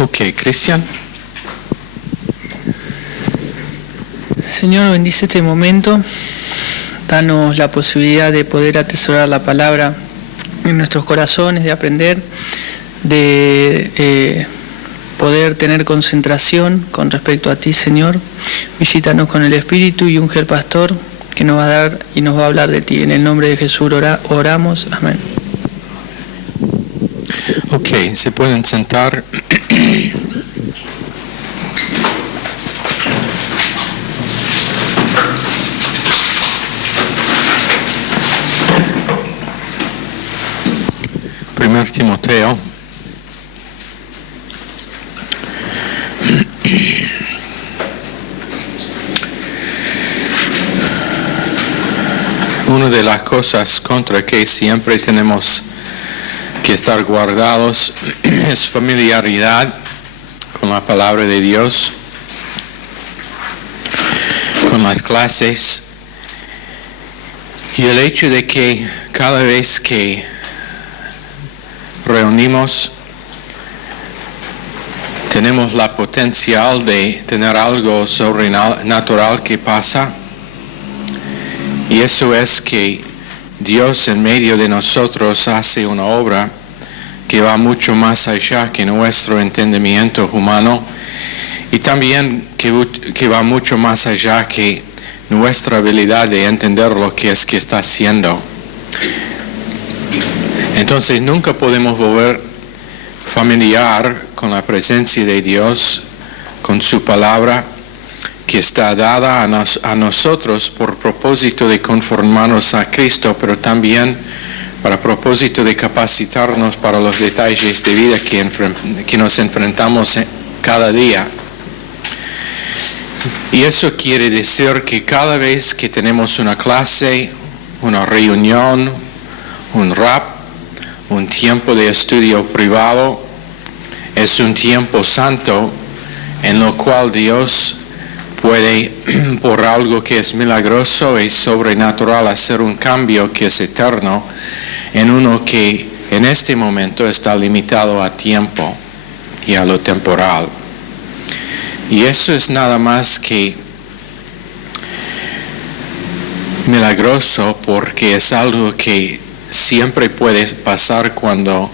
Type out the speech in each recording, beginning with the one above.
Ok, Cristian. Señor, bendice este momento. Danos la posibilidad de poder atesorar la palabra en nuestros corazones, de aprender, de poder tener concentración con respecto a ti, Señor. Visítanos con el Espíritu y unge al pastor que nos va a dar y nos va a hablar de ti. En el nombre de Jesús oramos. Amén. Ok, se pueden sentar. Primer Timoteo. Una de las cosas contra que siempre tenemos que estar guardados es familiaridad con la palabra de Dios, con las clases, y el hecho de que cada vez que reunimos tenemos la potencial de tener algo sobrenatural que pasa, y eso es que Dios en medio de nosotros hace una obra que va mucho más allá que nuestro entendimiento humano, y también que va mucho más allá que nuestra habilidad de entender lo que es que está haciendo. Entonces nunca podemos volver familiar con la presencia de Dios, con su palabra que está dada a nosotros por propósito de conformarnos a Cristo, pero también para propósito de capacitarnos para los detalles de vida que nos enfrentamos cada día. Y eso quiere decir que cada vez que tenemos una clase, una reunión, un rap, un tiempo de estudio privado, es un tiempo santo en lo cual Dios puede, por algo que es milagroso y sobrenatural, hacer un cambio que es eterno en uno que en este momento está limitado a tiempo y a lo temporal. Y eso es nada más que milagroso, porque es algo que siempre puede pasar cuando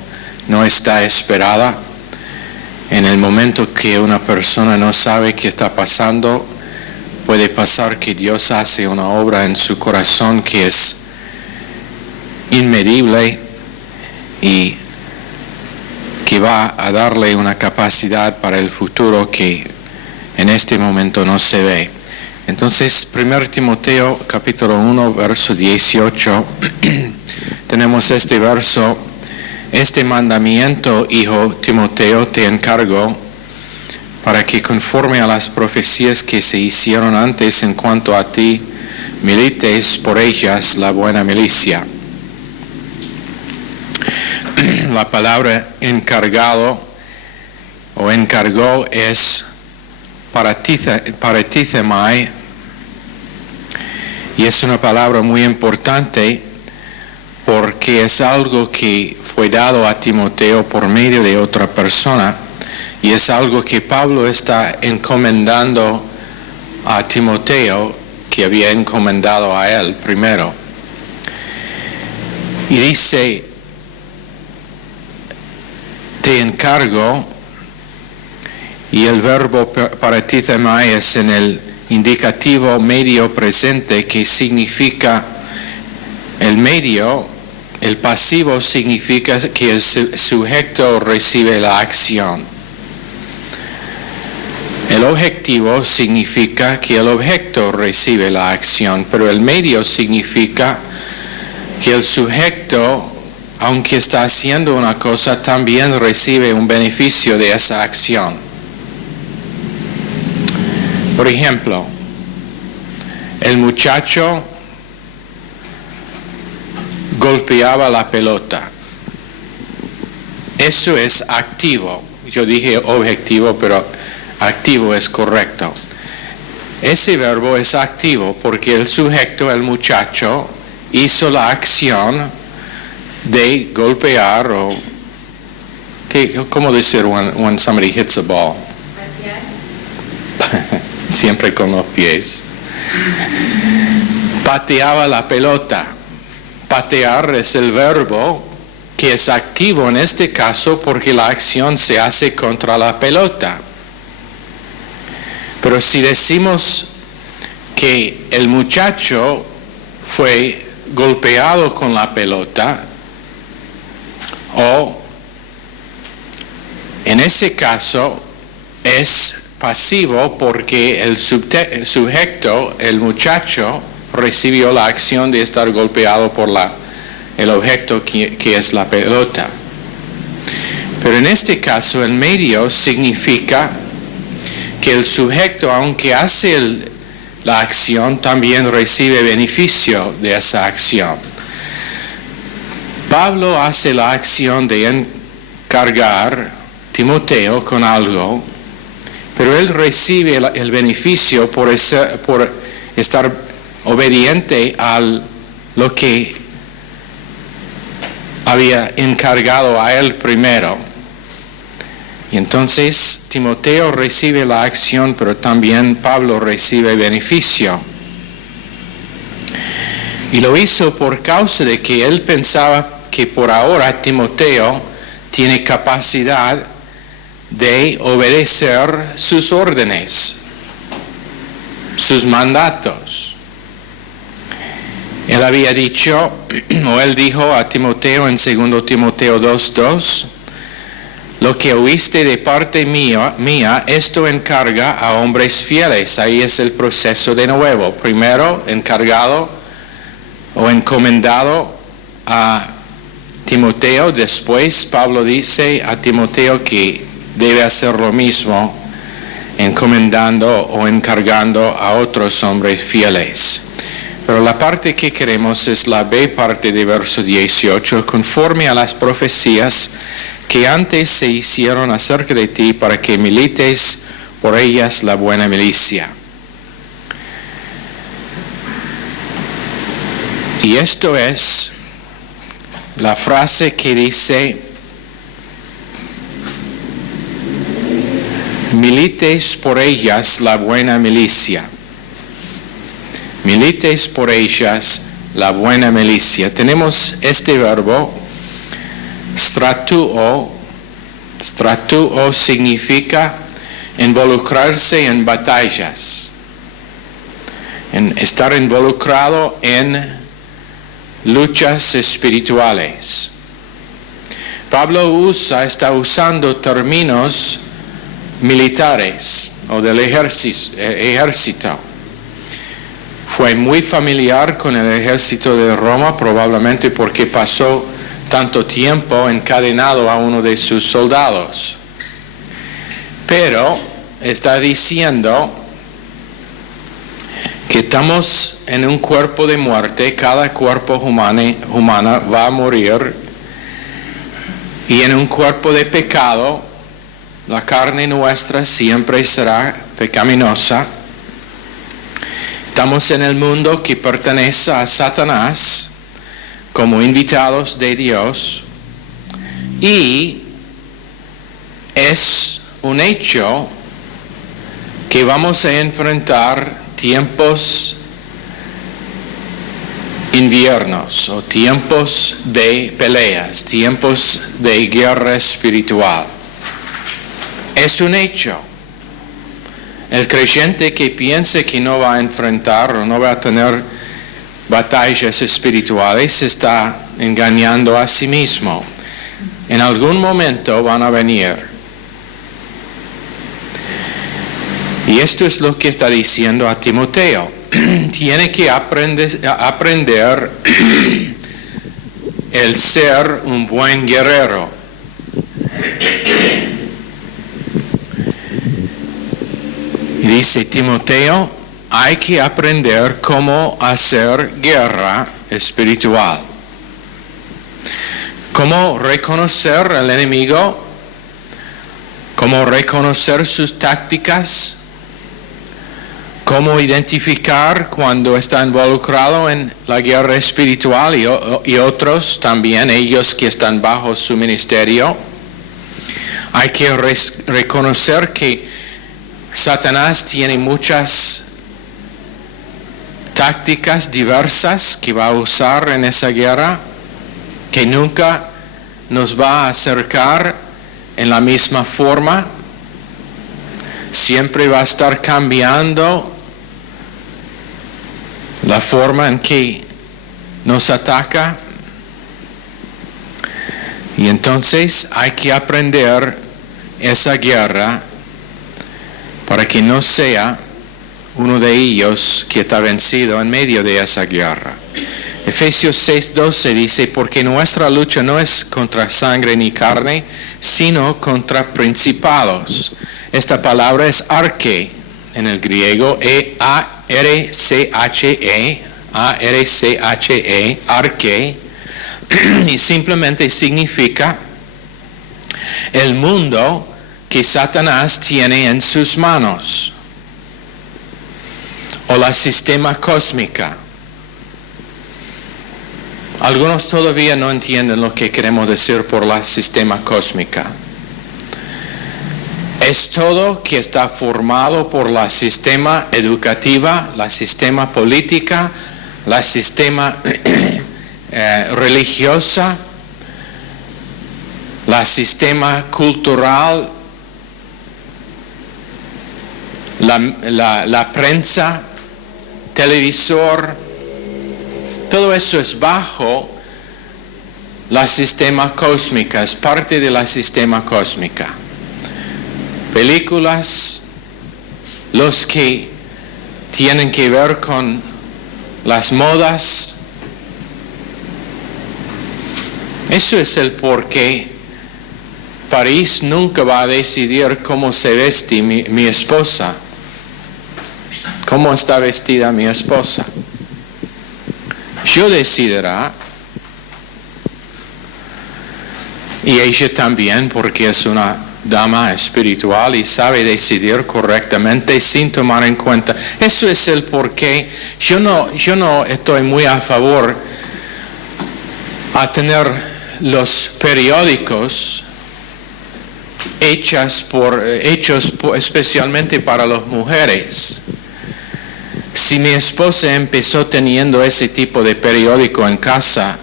no está esperada. En el momento que una persona no sabe qué está pasando, puede pasar que Dios hace una obra en su corazón que es inmedible y que va a darle una capacidad para el futuro que en este momento no se ve. Entonces, 1 Timoteo capítulo 1, verso 18, tenemos este verso: este mandamiento, hijo Timoteo, te encargo, para que conforme a las profecías que se hicieron antes en cuanto a ti, milites por ellas la buena milicia. La palabra encargado o encargó es paratithemai, y es una palabra muy importante porque es algo que fue dado a Timoteo por medio de otra persona, y es algo que Pablo está encomendando a Timoteo, que había encomendado a él primero. Y dice, te encargo, y el verbo paratithemai es en el indicativo medio presente, que significa el medio. El pasivo significa que el sujeto recibe la acción. El objetivo significa que el objeto recibe la acción, pero el medio significa que el sujeto, aunque está haciendo una cosa, también recibe un beneficio de esa acción. Por ejemplo, el muchacho golpeaba la pelota. Eso es activo. Yo dije objetivo, pero activo es correcto. Ese verbo es activo porque el sujeto, el muchacho, hizo la acción de golpear o ¿Cómo decir when somebody hits a ball? Siempre con los pies. Pateaba la pelota. Patear es el verbo que es activo en este caso porque la acción se hace contra la pelota. Pero si decimos que el muchacho fue golpeado con la pelota, o en ese caso es pasivo porque el sujeto, el muchacho, recibió la acción de estar golpeado por el objeto que es la pelota. Pero en este caso el medio significa que el sujeto, aunque hace la acción, también recibe beneficio de esa acción. Pablo hace la acción de encargar a Timoteo con algo, pero él recibe el beneficio por estar obediente a lo que había encargado a él primero. Y entonces Timoteo recibe la acción, pero también Pablo recibe beneficio. Y lo hizo por causa de que él pensaba que por ahora Timoteo tiene capacidad de obedecer sus órdenes, sus mandatos. Él había dicho, o él dijo a Timoteo en 2 Timoteo 2:2, lo que oíste de parte mía, esto encarga a hombres fieles. Ahí es el proceso de nuevo. Primero encargado o encomendado a Timoteo. Después Pablo dice a Timoteo que debe hacer lo mismo, encomendando o encargando a otros hombres fieles. Pero la parte que queremos es la B parte de verso 18, conforme a las profecías que antes se hicieron acerca de ti para que milites por ellas la buena milicia. Y esto es la frase que dice, milites por ellas la buena milicia. Milites por ellas la buena milicia. Tenemos este verbo, stratuo. Stratuo significa involucrarse en batallas, en estar involucrado en luchas espirituales. Pablo está usando términos militares o del ejército. Fue muy familiar con el ejército de Roma, probablemente porque pasó tanto tiempo encadenado a uno de sus soldados. Pero está diciendo que estamos en un cuerpo de muerte, cada cuerpo humana va a morir, y en un cuerpo de pecado, la carne nuestra siempre será pecaminosa. Estamos en el mundo que pertenece a Satanás como invitados de Dios, y es un hecho que vamos a enfrentar tiempos inviernos o tiempos de peleas, tiempos de guerra espiritual. Es un hecho. El creyente que piense que no va a enfrentar o no va a tener batallas espirituales se está engañando a sí mismo. En algún momento van a venir. Y esto es lo que está diciendo a Timoteo. Tiene que aprender el ser un buen guerrero. Y dice Timoteo, hay que aprender cómo hacer guerra espiritual. Cómo reconocer al enemigo, cómo reconocer sus tácticas, cómo identificar cuando está involucrado en la guerra espiritual y otros también, ellos que están bajo su ministerio. Hay que reconocer que Satanás tiene muchas tácticas diversas que va a usar en esa guerra, que nunca nos va a acercar en la misma forma. Siempre va a estar cambiando la forma en que nos ataca. Y entonces hay que aprender esa guerra para que no sea uno de ellos que está vencido en medio de esa guerra. Efesios 6:12 dice, porque nuestra lucha no es contra sangre ni carne, sino contra principados. Esta palabra es arche en el griego, A-R-C-H-E, arche, y simplemente significa el mundo que Satanás tiene en sus manos, o la sistema cósmica. Algunos todavía no entienden lo que queremos decir por la sistema cósmica. Es todo que está formado por la sistema educativa, la sistema política, la sistema religiosa, la sistema cultural, la prensa, televisor. Todo eso es bajo la sistema cósmica, es parte de la sistema cósmica. Películas, los que tienen que ver con las modas. Eso es el porqué París nunca va a decidir cómo se veste mi esposa. ¿Cómo está vestida mi esposa? Yo decidirá, y ella también, porque es una dama espiritual y sabe decidir correctamente sin tomar en cuenta. Eso es el porqué. Yo no estoy muy a favor a tener los periódicos hechos especialmente para las mujeres. Si mi esposa empezó teniendo ese tipo de periódico en casa,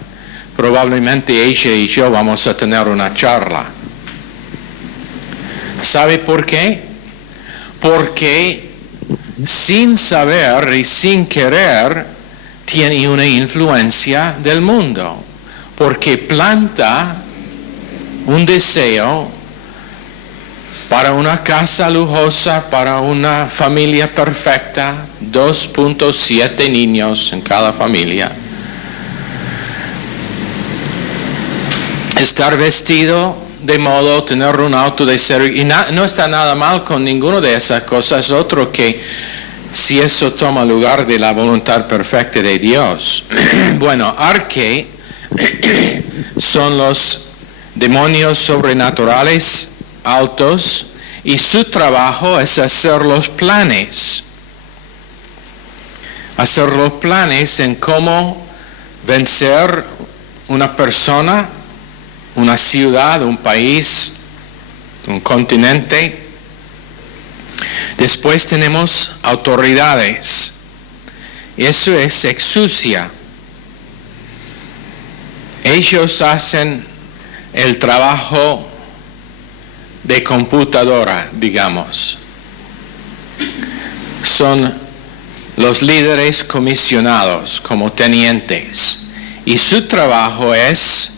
probablemente ella y yo vamos a tener una charla. ¿Sabe por qué? Porque sin saber y sin querer tiene una influencia del mundo, porque planta un deseo para una casa lujosa, para una familia perfecta, 2.7 niños en cada familia. Estar vestido de modo, tener un auto de servicio, y no está nada mal con ninguna de esas cosas, otro que si eso toma lugar de la voluntad perfecta de Dios. Bueno, arche son los demonios sobrenaturales altos, y su trabajo es hacer los planes en cómo vencer una persona, una ciudad, un país, un continente. Después tenemos autoridades. Eso es exousia. Ellos hacen el trabajo de computadora, digamos. Son los líderes comisionados como tenientes. Y su trabajo es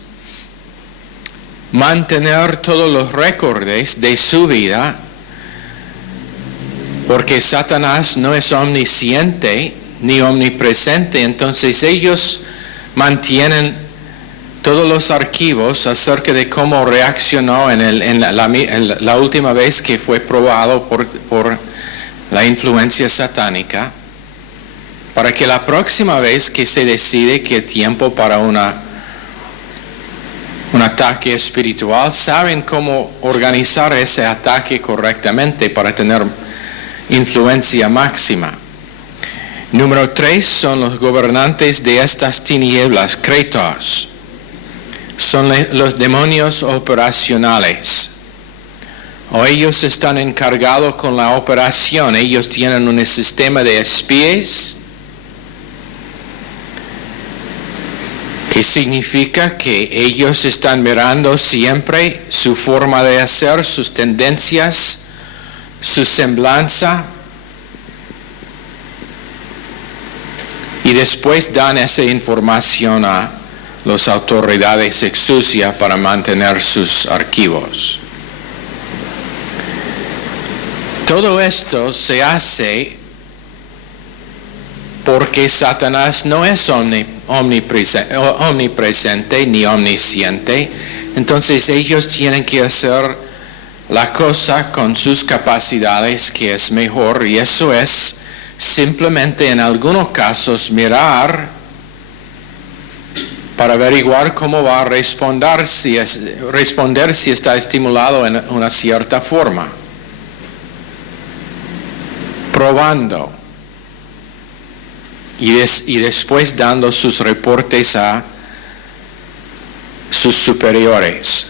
mantener todos los récords de su vida, porque Satanás no es omnisciente ni omnipresente, entonces ellos mantienen todos los archivos acerca de cómo reaccionó en la última vez que fue probado por la influencia satánica, para que la próxima vez que se decide que es tiempo para un ataque espiritual, saben cómo organizar ese ataque correctamente para tener influencia máxima. Número 3 son los gobernantes de estas tinieblas, Kratos. Son los demonios operacionales. o ellos están encargados con la operación. Ellos tienen un sistema de espías, que significa que ellos están mirando siempre su forma de hacer, sus tendencias, su semblanza, y después dan esa información a las autoridades exucias para mantener sus archivos. Todo esto se hace porque Satanás no es omnipresente ni omnisciente. Entonces ellos tienen que hacer la cosa con sus capacidades, que es mejor, y eso es simplemente en algunos casos mirar para averiguar cómo va a responder si está estimulado en una cierta forma, probando y después dando sus reportes a sus superiores.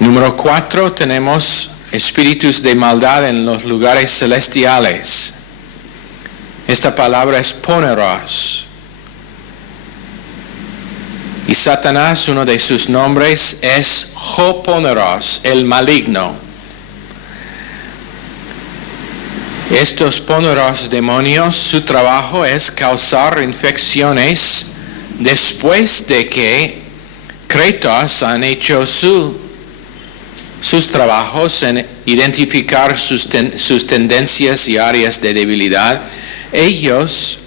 Número 4, tenemos espíritus de maldad en los lugares celestiales. Esta palabra es poneros. Y Satanás, uno de sus nombres es Hoponeros, el maligno. Estos poneros demonios, su trabajo es causar infecciones después de que Kratos han hecho sus trabajos en identificar sus tendencias y áreas de debilidad. Ellos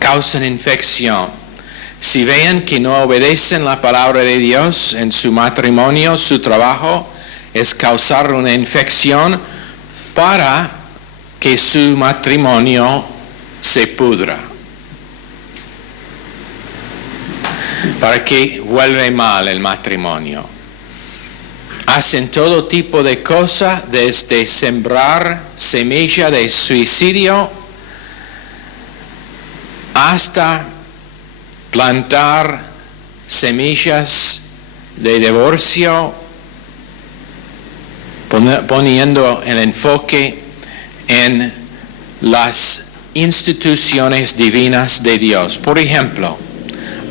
causan infección. Si ven que no obedecen la palabra de Dios en su matrimonio, su trabajo es causar una infección para que su matrimonio se pudra, para que vuelva mal el matrimonio. Hacen todo tipo de cosas, desde sembrar semilla de suicidio hasta plantar semillas de divorcio, poniendo el enfoque en las instituciones divinas de Dios. Por ejemplo,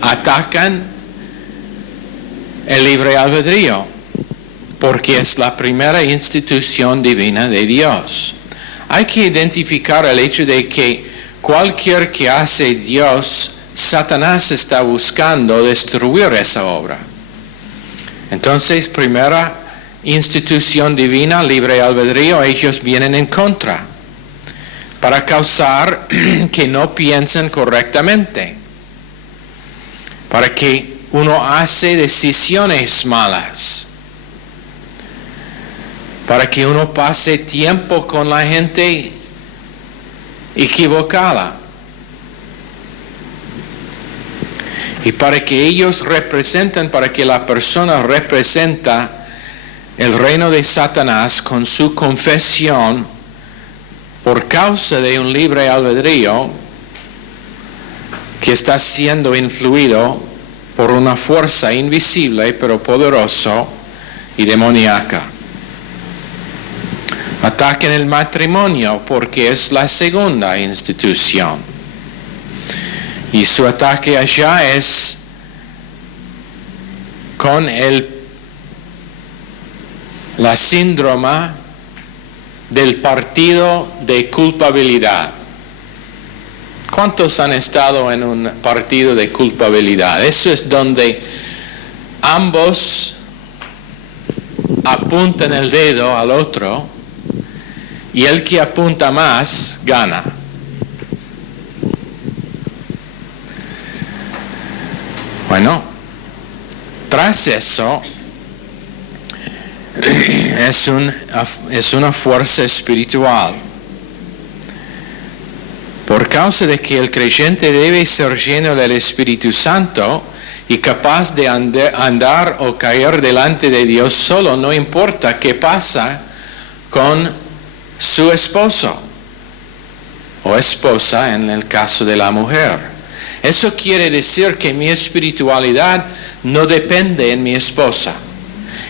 atacan el libre albedrío, porque es la primera institución divina de Dios. Hay que identificar el hecho de que cualquier que hace Dios, Satanás está buscando destruir esa obra. Entonces, primera institución divina, libre albedrío, ellos vienen en contra para causar que no piensen correctamente, para que uno hace decisiones malas, para que uno pase tiempo con la gente equivocada, y para que ellos representen, para que la persona representa el reino de Satanás con su confesión por causa de un libre albedrío que está siendo influido por una fuerza invisible pero poderosa y demoníaca. Ataquen el matrimonio porque es la segunda institución. Y su ataque allá es con la síndrome del partido de culpabilidad. ¿Cuántos han estado en un partido de culpabilidad? Eso es donde ambos apuntan el dedo al otro y el que apunta más gana. Bueno, tras eso es una fuerza espiritual. Por causa de que el creyente debe ser lleno del Espíritu Santo y capaz de andar o caer delante de Dios solo, no importa qué pasa con su esposo o esposa en el caso de la mujer. Eso quiere decir que mi espiritualidad no depende en mi esposa.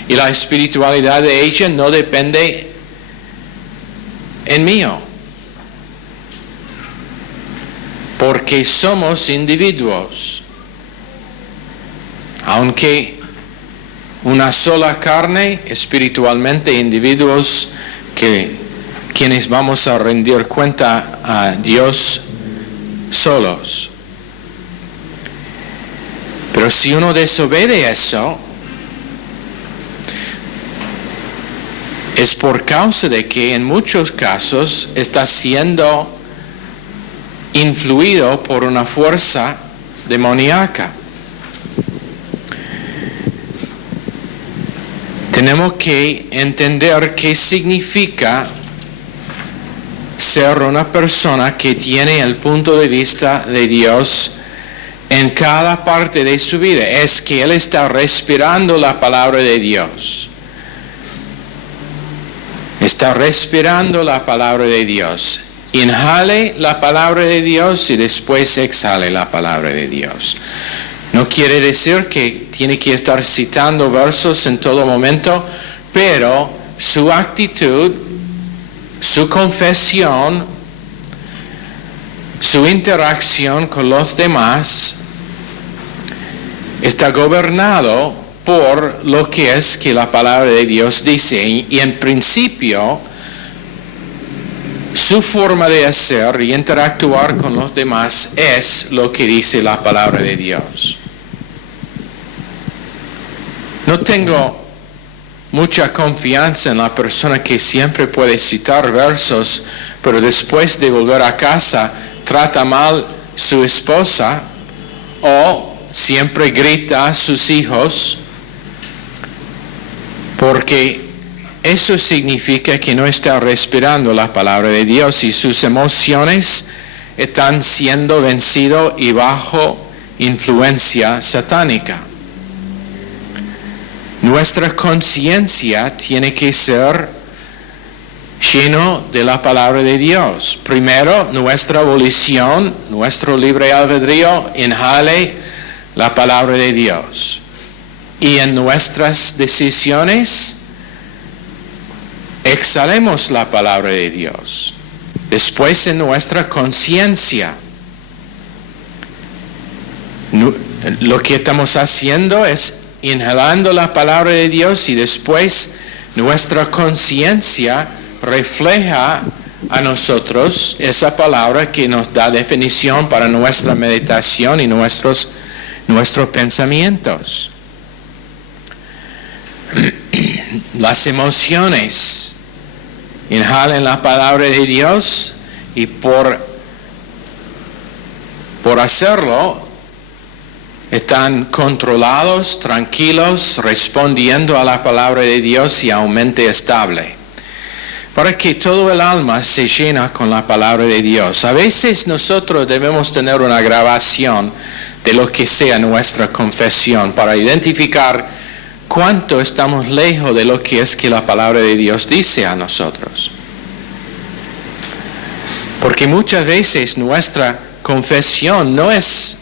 Y la espiritualidad de ella no depende en mí. Porque somos individuos. Aunque una sola carne, espiritualmente individuos quienes vamos a rendir cuenta a Dios solos. Pero si uno desobede eso, es por causa de que en muchos casos está siendo influido por una fuerza demoníaca. Tenemos que entender qué significa ser una persona que tiene el punto de vista de Dios en cada parte de su vida. Es que Él está respirando la palabra de Dios. Está respirando la palabra de Dios. Inhale la palabra de Dios y después exhale la palabra de Dios. No quiere decir que tiene que estar citando versos en todo momento, pero su actitud, su confesión, su interacción con los demás está gobernado por lo que es que la palabra de Dios dice. Y en principio, su forma de hacer y interactuar con los demás es lo que dice la palabra de Dios. No tengo mucha confianza en la persona que siempre puede citar versos, pero después de volver a casa trata mal su esposa o siempre grita a sus hijos, porque eso significa que no está respirando la palabra de Dios y sus emociones están siendo vencidos y bajo influencia satánica. Nuestra conciencia tiene que ser lleno de la palabra de Dios. Primero, nuestra volición, nuestro libre albedrío, inhale la palabra de Dios. Y en nuestras decisiones, exhalemos la palabra de Dios. Después, en nuestra conciencia, lo que estamos haciendo es inhalando la palabra de Dios y después nuestra conciencia refleja a nosotros esa palabra que nos da definición para nuestra meditación y nuestros pensamientos. Las emociones inhalan la palabra de Dios y por hacerlo están controlados, tranquilos, respondiendo a la palabra de Dios y a un mente estable. Para que todo el alma se llena con la palabra de Dios. A veces nosotros debemos tener una grabación de lo que sea nuestra confesión para identificar cuánto estamos lejos de lo que es que la palabra de Dios dice a nosotros. Porque muchas veces nuestra confesión no es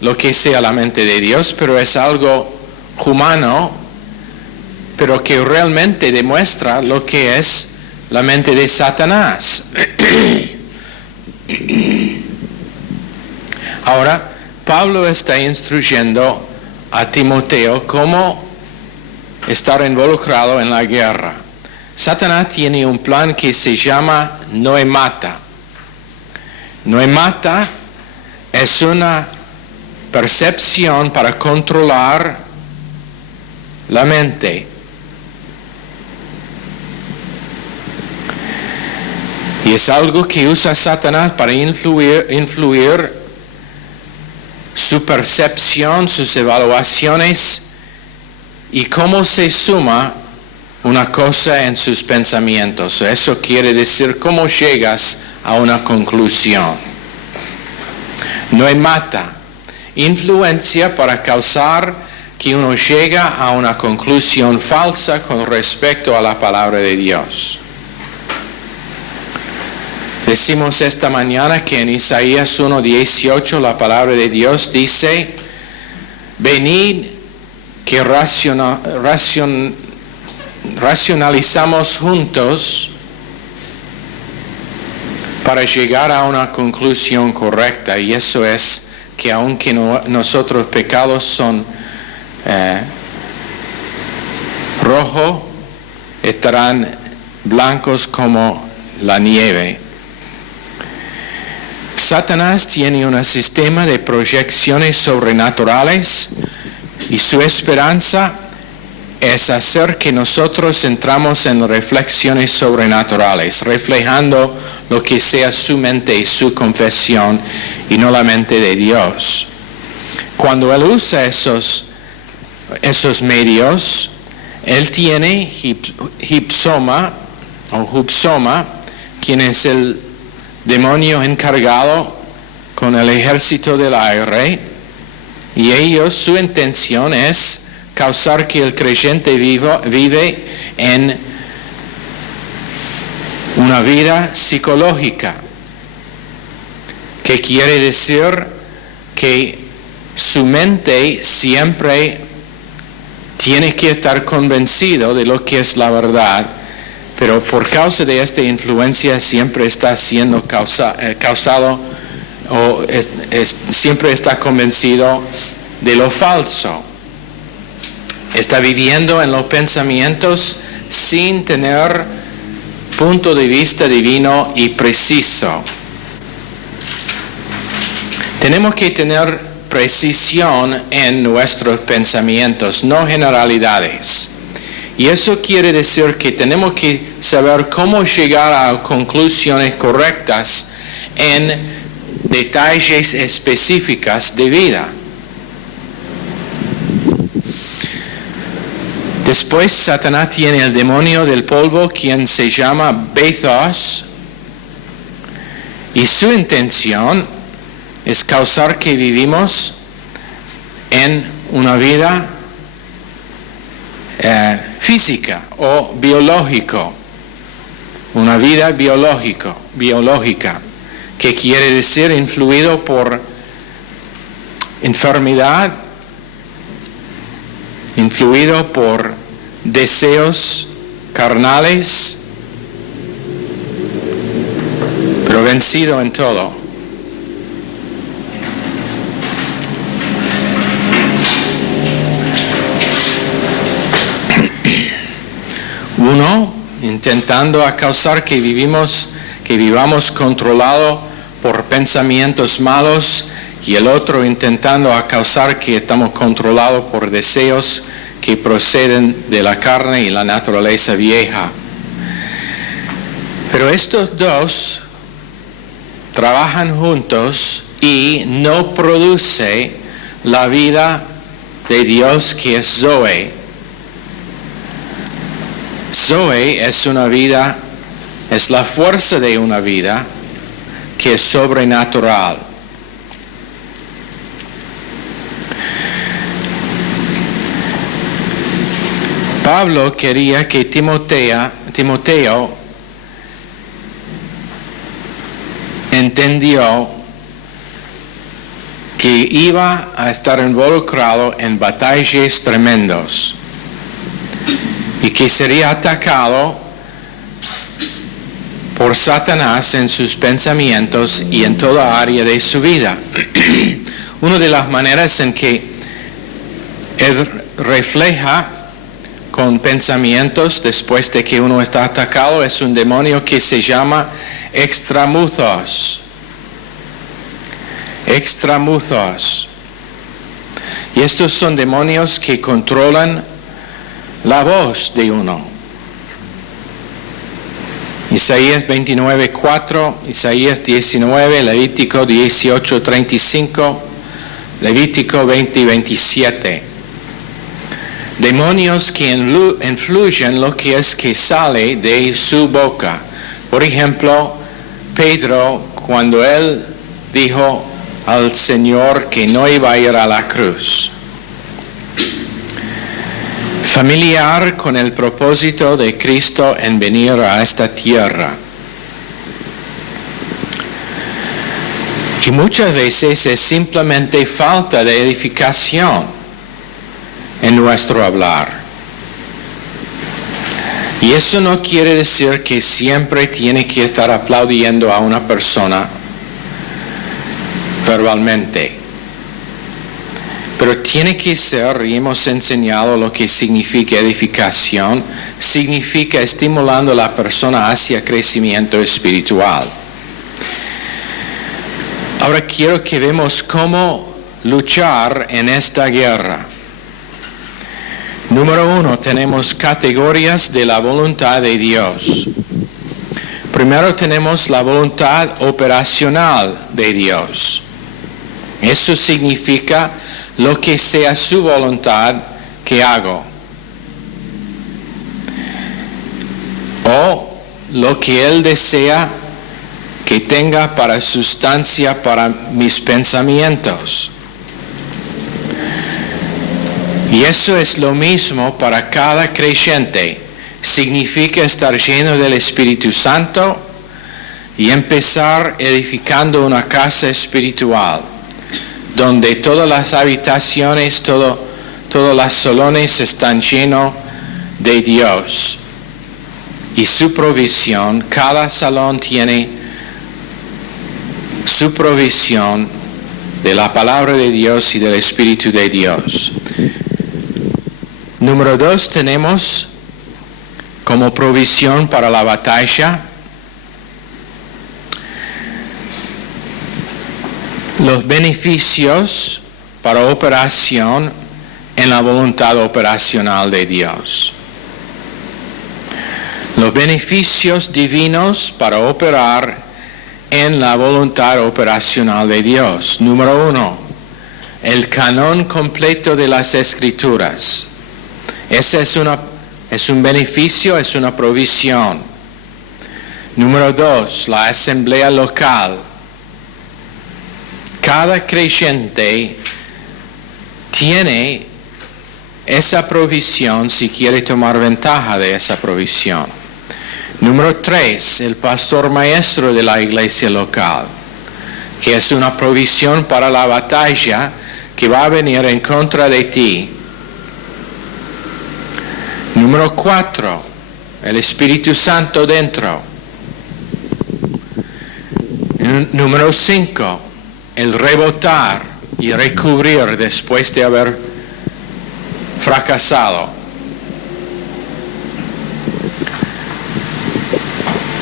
lo que sea la mente de Dios, pero es algo humano, pero que realmente demuestra lo que es la mente de Satanás. Ahora, Pablo está instruyendo a Timoteo cómo estar involucrado en la guerra. Satanás tiene un plan que se llama noemata. Noemata es una percepción para controlar la mente. Y es algo que usa Satanás para influir su percepción, sus evaluaciones y cómo se suma una cosa en sus pensamientos. Eso quiere decir cómo llegas a una conclusión. Noemata. Influencia para causar que uno llega a una conclusión falsa con respecto a la palabra de Dios. Decimos esta mañana que en Isaías 1:18 la palabra de Dios dice: venid que racionalizamos juntos para llegar a una conclusión correcta, y eso es que aunque nosotros pecados son rojos, estarán blancos como la nieve. Satanás tiene un sistema de proyecciones sobrenaturales y su esperanza es hacer que nosotros entramos en reflexiones sobrenaturales, reflejando lo que sea su mente y su confesión y no la mente de Dios. Cuando Él usa esos medios, Él tiene Hipsoma, quien es el demonio encargado con el ejército del aire, y ellos, su intención es causar que el creyente vive en una vida psicológica, que quiere decir que su mente siempre tiene que estar convencido de lo que es la verdad, pero por causa de esta influencia siempre está siendo causado o siempre está convencido de lo falso. Está viviendo en los pensamientos sin tener punto de vista divino y preciso. Tenemos que tener precisión en nuestros pensamientos, no generalidades. Y eso quiere decir que tenemos que saber cómo llegar a conclusiones correctas en detalles específicos de vida. Después, Satanás tiene el demonio del polvo, quien se llama Bethos, y su intención es causar que vivimos en una vida física o biológica, una vida biológica, que quiere decir influido por enfermedad, influido por deseos carnales, pero vencido en todo. Uno, intentando causar que vivamos controlados por pensamientos malos, y el otro intentando causar que estamos controlados por deseos que proceden de la carne y la naturaleza vieja. Pero estos dos trabajan juntos y no produce la vida de Dios, que es Zoe. Zoe es una vida, es la fuerza de una vida que es sobrenatural. Pablo quería que Timoteo entendió que iba a estar involucrado en batallas tremendos y que sería atacado por Satanás en sus pensamientos y en toda área de su vida. Una de las maneras en que él refleja con pensamientos después de que uno está atacado es un demonio que se llama extramuthos. Y estos son demonios que controlan la voz de uno. Isaías 29:4, Isaías 19, Levítico 18:35, Levítico 20:27. Demonios que influyen lo que es que sale de su boca. Por ejemplo, Pedro, cuando él dijo al Señor que no iba a ir a la cruz. Familiar con el propósito de Cristo en venir a esta tierra. Y muchas veces es simplemente falta de edificación. en nuestro hablar. Y eso no quiere decir que siempre tiene que estar aplaudiendo a una persona verbalmente. Pero tiene que ser, y hemos enseñado lo que significa edificación, significa estimulando a la persona hacia crecimiento espiritual. Ahora quiero que veamos cómo luchar en esta guerra. Número 1, tenemos categorías de la voluntad de Dios. Primero tenemos la voluntad operacional de Dios. Eso significa lo que sea su voluntad que hago. O lo que Él desea que tenga para sustancia para mis pensamientos. Y eso es lo mismo para cada creyente. Significa estar lleno del Espíritu Santo y empezar edificando una casa espiritual, donde todas las habitaciones, todos los salones están llenos de Dios. Y su provisión, cada salón tiene su provisión de la palabra de Dios y del Espíritu de Dios. Número 2, tenemos como provisión para la batalla los beneficios para operación en la voluntad operacional de Dios. Los beneficios divinos para operar en la voluntad operacional de Dios. Número 1, el canon completo de las Escrituras. Ese es un beneficio, es una provisión. Número 2, la asamblea local. Cada creyente tiene esa provisión si quiere tomar ventaja de esa provisión. Número 3, el pastor maestro de la iglesia local, que es una provisión para la batalla que va a venir en contra de ti. Número 4, el Espíritu Santo dentro. Número 5, el rebotar y recubrir después de haber fracasado.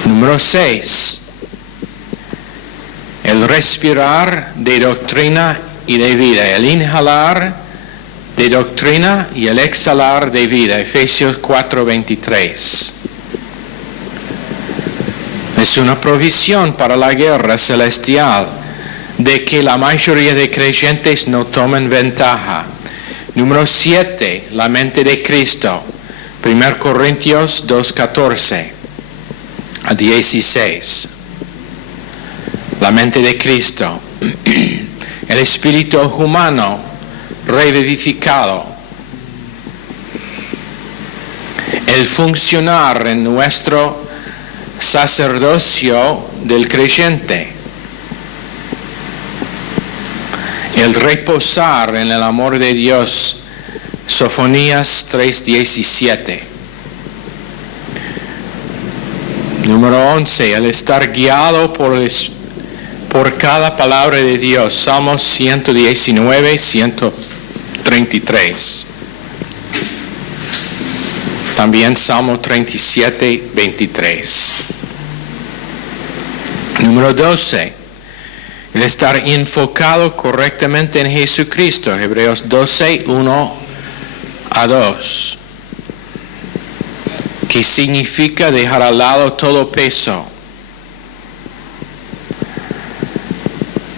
Número 6, el respirar de doctrina y de vida, el inhalar de doctrina y el exhalar de vida. Efesios 4:23. Es una provisión para la guerra celestial de que la mayoría de creyentes no tomen ventaja. Número 7, la mente de Cristo. 1 Corintios 2:14 a 16. La mente de Cristo. El espíritu humano revivificado. El funcionar en nuestro sacerdocio del creyente. El reposar en el amor de Dios. Sofonías 3:17. Número 11, el estar guiado por cada palabra de Dios. Salmos 119, 133. También Salmo 37, 23. Número 12, el estar enfocado correctamente en Jesucristo. Hebreos 12, 1 a 2. Que significa dejar al lado todo peso.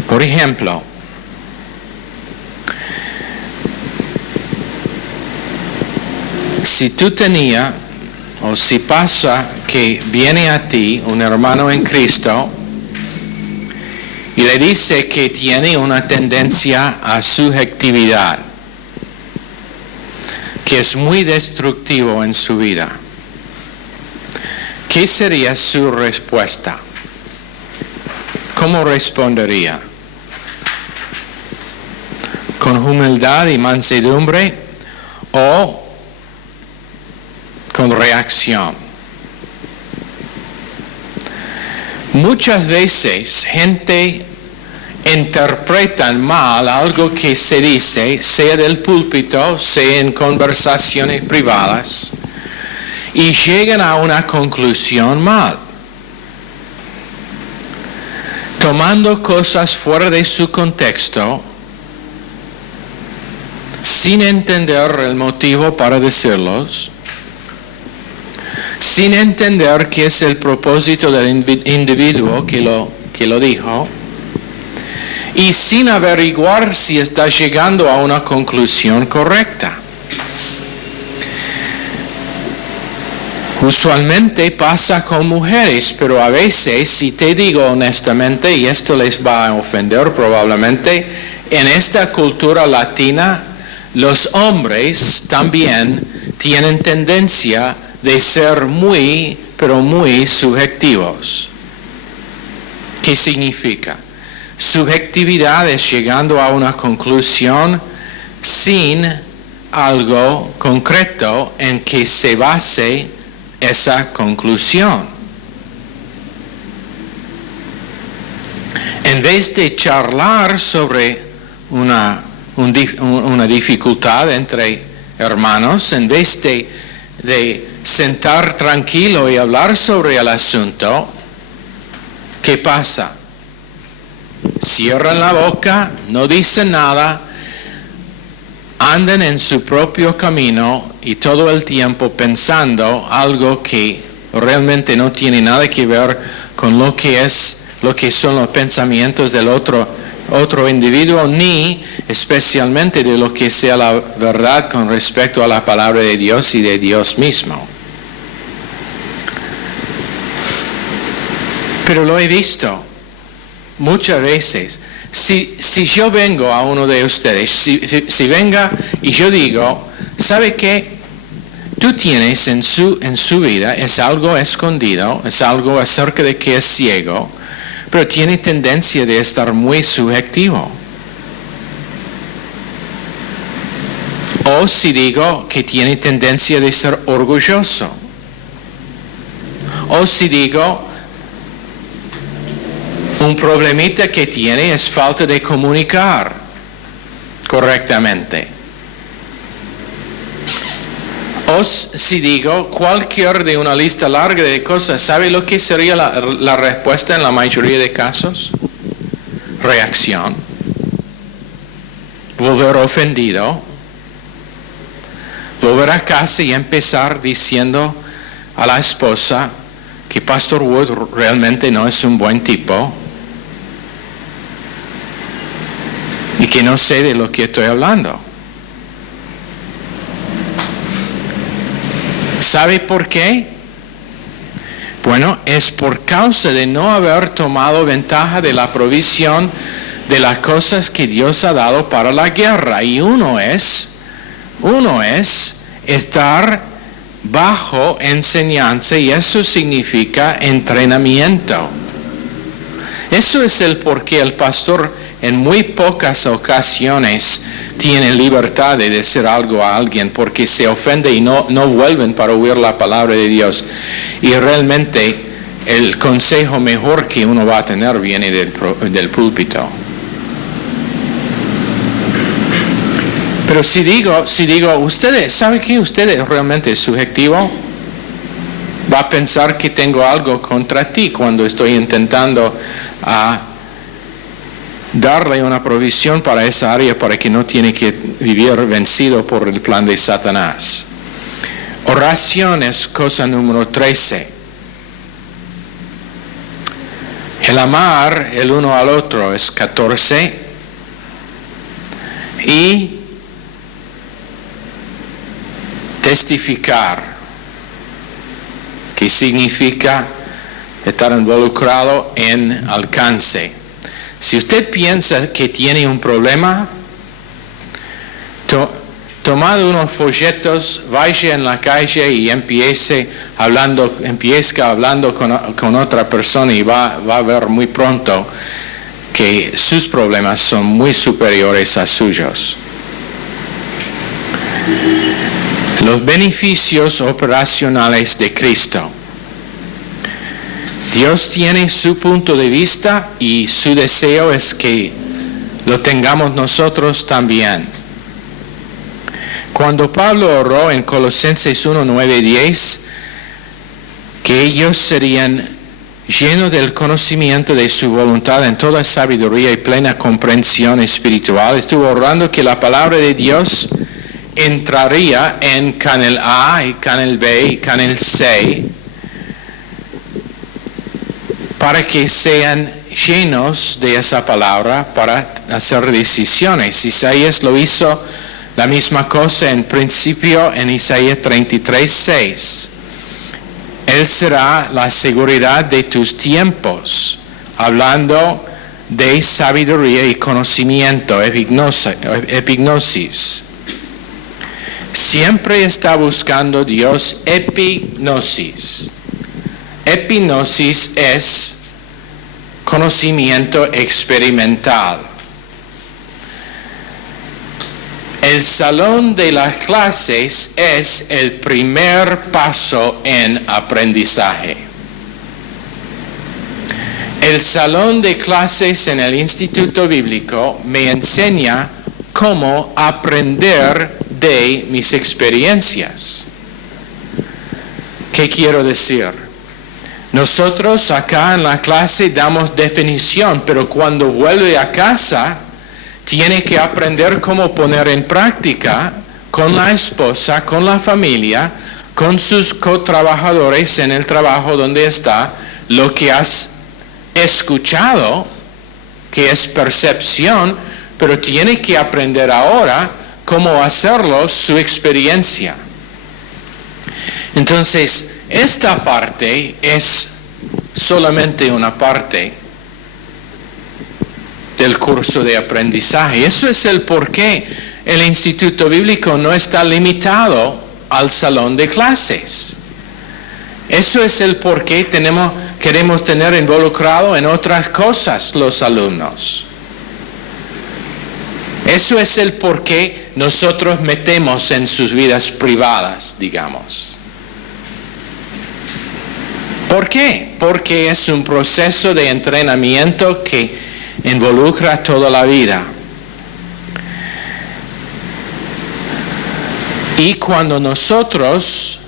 Por ejemplo, si tú tenías, o si pasa que viene a ti un hermano en Cristo y le dice que tiene una tendencia a subjetividad, que es muy destructivo en su vida, ¿qué sería su respuesta? ¿Cómo respondería? ¿Con humildad y mansedumbre? o con reacción. Muchas veces gente interpreta mal algo que se dice, sea del púlpito, sea en conversaciones privadas, y llegan a una conclusión mal, tomando cosas fuera de su contexto, sin entender el motivo para decirlos, sin entender qué es el propósito del individuo que lo dijo, y sin averiguar si está llegando a una conclusión correcta. Usualmente pasa con mujeres, pero a veces, si te digo honestamente, y esto les va a ofender probablemente, en esta cultura latina, los hombres también tienen tendencia de ser muy, pero muy subjetivos. ¿Qué significa? Subjetividad es llegando a una conclusión sin algo concreto en que se base esa conclusión. En vez de charlar sobre una dificultad entre hermanos, en vez de sentar tranquilo y hablar sobre el asunto, ¿qué pasa? Cierran la boca, no dicen nada, andan en su propio camino y todo el tiempo pensando algo que realmente no tiene nada que ver con lo que son los pensamientos del otro individuo, ni especialmente de lo que sea la verdad con respecto a la palabra de Dios y de Dios mismo. Pero lo he visto muchas veces. Si yo vengo a uno de ustedes, si venga y yo digo, ¿sabe qué? Tú tienes en su vida, es algo escondido, es algo acerca de que es ciego, pero tiene tendencia de estar muy subjetivo. O si digo que tiene tendencia de ser orgulloso. O si digo, un problemita que tiene es falta de comunicar correctamente. O si digo cualquier de una lista larga de cosas, ¿sabe lo que sería la respuesta en la mayoría de casos? Reacción. Volver ofendido. Volver a casa y empezar diciendo a la esposa que Pastor Wood realmente no es un buen tipo y que no sé de lo que estoy hablando. ¿Sabe por qué? Bueno, es por causa de no haber tomado ventaja de la provisión de las cosas que Dios ha dado para la guerra. Y uno es estar bajo enseñanza, y eso significa entrenamiento. Eso es el por qué el pastor en muy pocas ocasiones tiene libertad de decir algo a alguien, porque se ofende y no vuelven para oír la palabra de Dios. Y realmente el consejo mejor que uno va a tener viene del púlpito. Pero si digo, ustedes, ¿sabe qué? Usted es realmente subjetivo. Va a pensar que tengo algo contra ti cuando estoy intentando darle una provisión para esa área para que no tiene que vivir vencido por el plan de Satanás. Oración es cosa número 13. El amar el uno al otro es 14. Y testificar, que significa estar involucrado en alcance. Si usted piensa que tiene un problema, tomad unos folletos, vaya en la calle y empiece hablando con otra persona, y va a ver muy pronto que sus problemas son muy superiores a suyos. Los beneficios operacionales de Cristo. Dios tiene su punto de vista y su deseo es que lo tengamos nosotros también. Cuando Pablo oró en Colosenses 1, 9, 10, que ellos serían llenos del conocimiento de su voluntad en toda sabiduría y plena comprensión espiritual, estuvo orando que la palabra de Dios entraría en canal A y canal B y canal C para que sean llenos de esa palabra para hacer decisiones. Isaías lo hizo la misma cosa en principio en Isaías 33, 6. Él será la seguridad de tus tiempos, hablando de sabiduría y conocimiento, epignosis. Siempre está buscando Dios epignosis. Epignosis es conocimiento experimental. El salón de las clases es el primer paso en aprendizaje. El salón de clases en el Instituto Bíblico me enseña cómo aprender de mis experiencias. ¿Qué quiero decir? Nosotros acá en la clase damos definición, pero cuando vuelve a casa tiene que aprender cómo poner en práctica con la esposa, con la familia, con sus cotrabajadores en el trabajo donde está, lo que has escuchado, que es percepción, pero tiene que aprender ahora cómo hacerlo su experiencia. Entonces, esta parte es solamente una parte del curso de aprendizaje. Eso es el por qué el Instituto Bíblico no está limitado al salón de clases. Eso es el por qué queremos tener involucrado en otras cosas los alumnos. Eso es el por qué nosotros metemos en sus vidas privadas, digamos. ¿Por qué? Porque es un proceso de entrenamiento que involucra toda la vida. Y cuando nosotros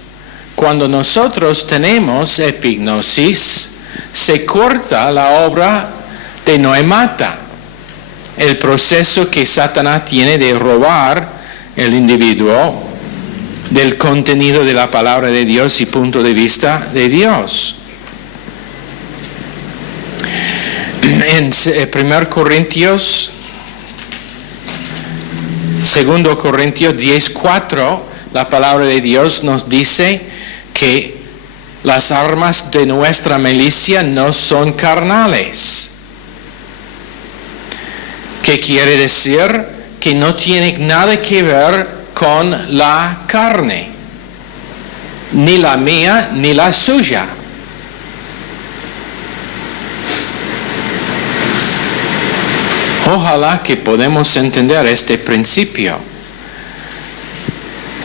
tenemos epignosis, se corta la obra de noemata, el proceso que Satanás tiene de robar el individuo del contenido de la palabra de Dios y punto de vista de Dios. En 1 Corintios, 2 Corintios 10:4, la palabra de Dios nos dice que las armas de nuestra milicia no son carnales. ¿Qué quiere decir? Que no tiene nada que ver con la carne, ni la mía ni la suya. Ojalá que podamos entender este principio,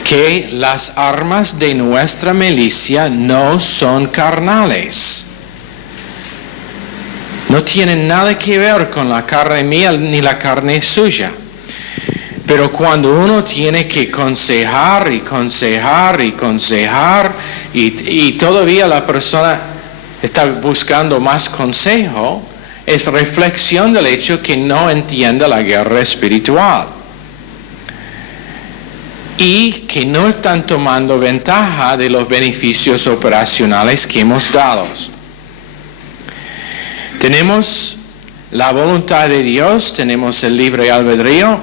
que las armas de nuestra milicia no son carnales. No tienen nada que ver con la carne mía ni la carne suya. Pero cuando uno tiene que aconsejar y todavía la persona está buscando más consejo, es reflexión del hecho que no entiende la guerra espiritual y que no están tomando ventaja de los beneficios operacionales que hemos dado. Tenemos la voluntad de Dios, tenemos el libre albedrío,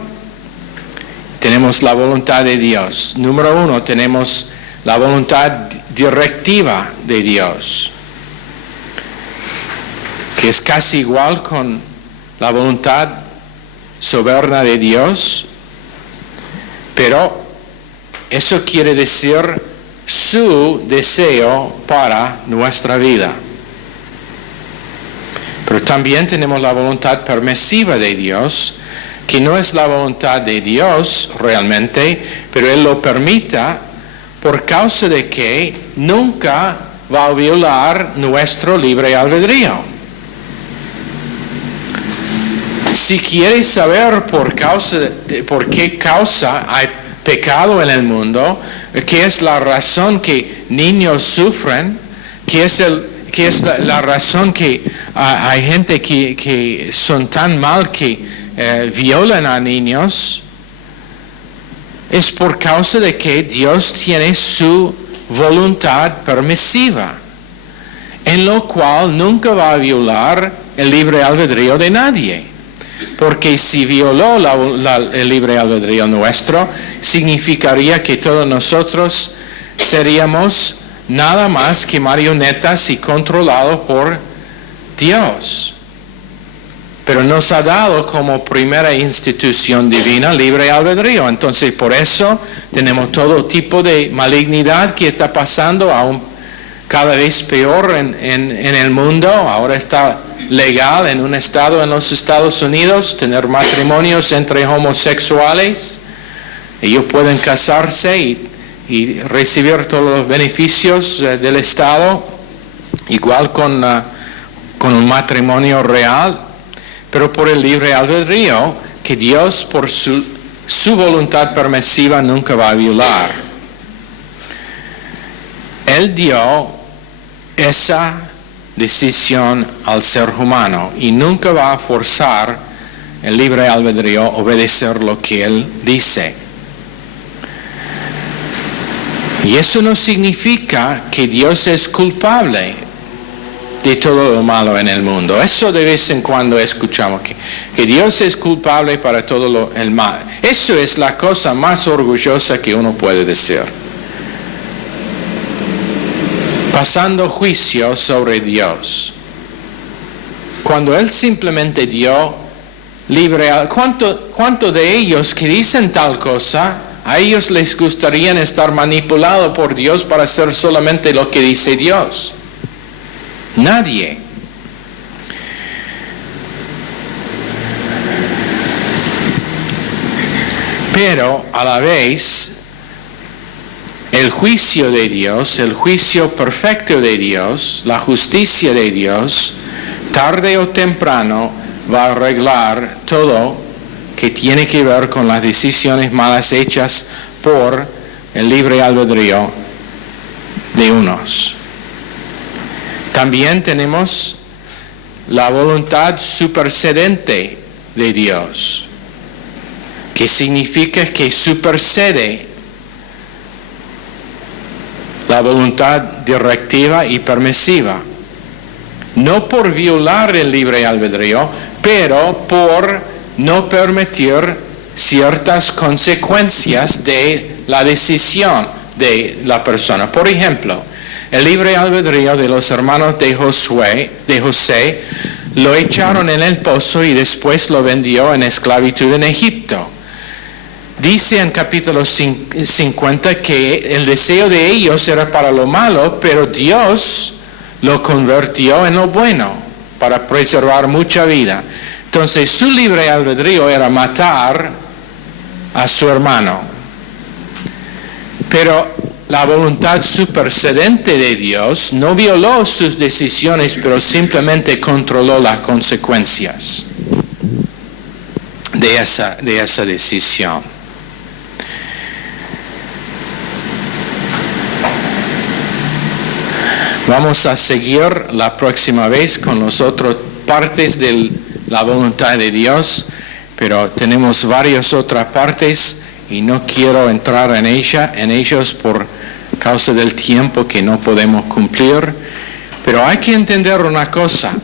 tenemos la voluntad de Dios. Número 1, tenemos la voluntad directiva de Dios, que es casi igual con la voluntad soberana de Dios, pero eso quiere decir su deseo para nuestra vida. Pero también tenemos la voluntad permisiva de Dios, que no es la voluntad de Dios realmente, pero Él lo permita por causa de que nunca va a violar nuestro libre albedrío. Si quieres saber por qué causa hay pecado en el mundo, qué es la razón que niños sufren, qué es la razón que hay gente que son tan mal que violan a niños, es por causa de que Dios tiene su voluntad permisiva, en lo cual nunca va a violar el libre albedrío de nadie. Porque si violó el libre albedrío nuestro, significaría que todos nosotros seríamos nada más que marionetas y controlados por Dios. Pero nos ha dado como primera institución divina libre albedrío. Entonces, por eso tenemos todo tipo de malignidad que está pasando aún cada vez peor en el mundo. Ahora está legal en un estado en los Estados Unidos tener matrimonios entre homosexuales. Ellos pueden casarse y recibir todos los beneficios del Estado, igual con un matrimonio real, pero por el libre albedrío que Dios por su voluntad permisiva nunca va a violar. Él dio esa decisión al ser humano y nunca va a forzar el libre albedrío a obedecer lo que Él dice. Y eso no significa que Dios es culpable de todo lo malo en el mundo. Eso de vez en cuando escuchamos, que Dios es culpable para todo el mal. Eso es la cosa más orgullosa que uno puede decir. Pasando juicio sobre Dios. Cuando Él simplemente dio libre, ¿cuánto de ellos que dicen tal cosa, a ellos les gustaría estar manipulados por Dios para hacer solamente lo que dice Dios? Nadie. Pero a la vez, el juicio de Dios, el juicio perfecto de Dios, la justicia de Dios, tarde o temprano va a arreglar todo que tiene que ver con las decisiones malas hechas por el libre albedrío de unos. También tenemos la voluntad supersedente de Dios, que significa que supersede la voluntad directiva y permisiva. No por violar el libre albedrío, pero por no permitir ciertas consecuencias de la decisión de la persona. Por ejemplo, el libre albedrío de los hermanos de José lo echaron en el pozo y después lo vendió en esclavitud en Egipto. Dice en capítulo 50 que el deseo de ellos era para lo malo, pero Dios lo convirtió en lo bueno para preservar mucha vida. Entonces su libre albedrío era matar a su hermano. Pero la voluntad supersedente de Dios no violó sus decisiones, pero simplemente controló las consecuencias de esa decisión. Vamos a seguir la próxima vez con las otras partes de la voluntad de Dios, pero tenemos varias otras partes y no quiero entrar en ellos por causa del tiempo que no podemos cumplir. Pero hay que entender una cosa.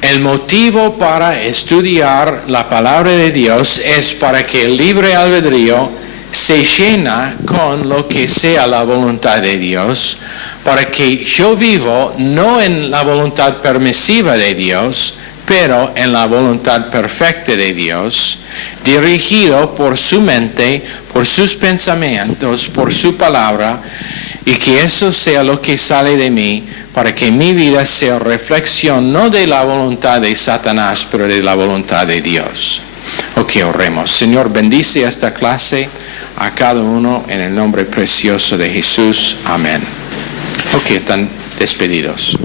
El motivo para estudiar la palabra de Dios es para que el libre albedrío se llena con lo que sea la voluntad de Dios, para que yo vivo no en la voluntad permisiva de Dios, pero en la voluntad perfecta de Dios, dirigido por su mente, por sus pensamientos, por su palabra, y que eso sea lo que sale de mí, para que mi vida sea reflexión no de la voluntad de Satanás, pero de la voluntad de Dios. Ok, oremos. Señor, bendice esta clase a cada uno en el nombre precioso de Jesús. Amén. Ok, están despedidos.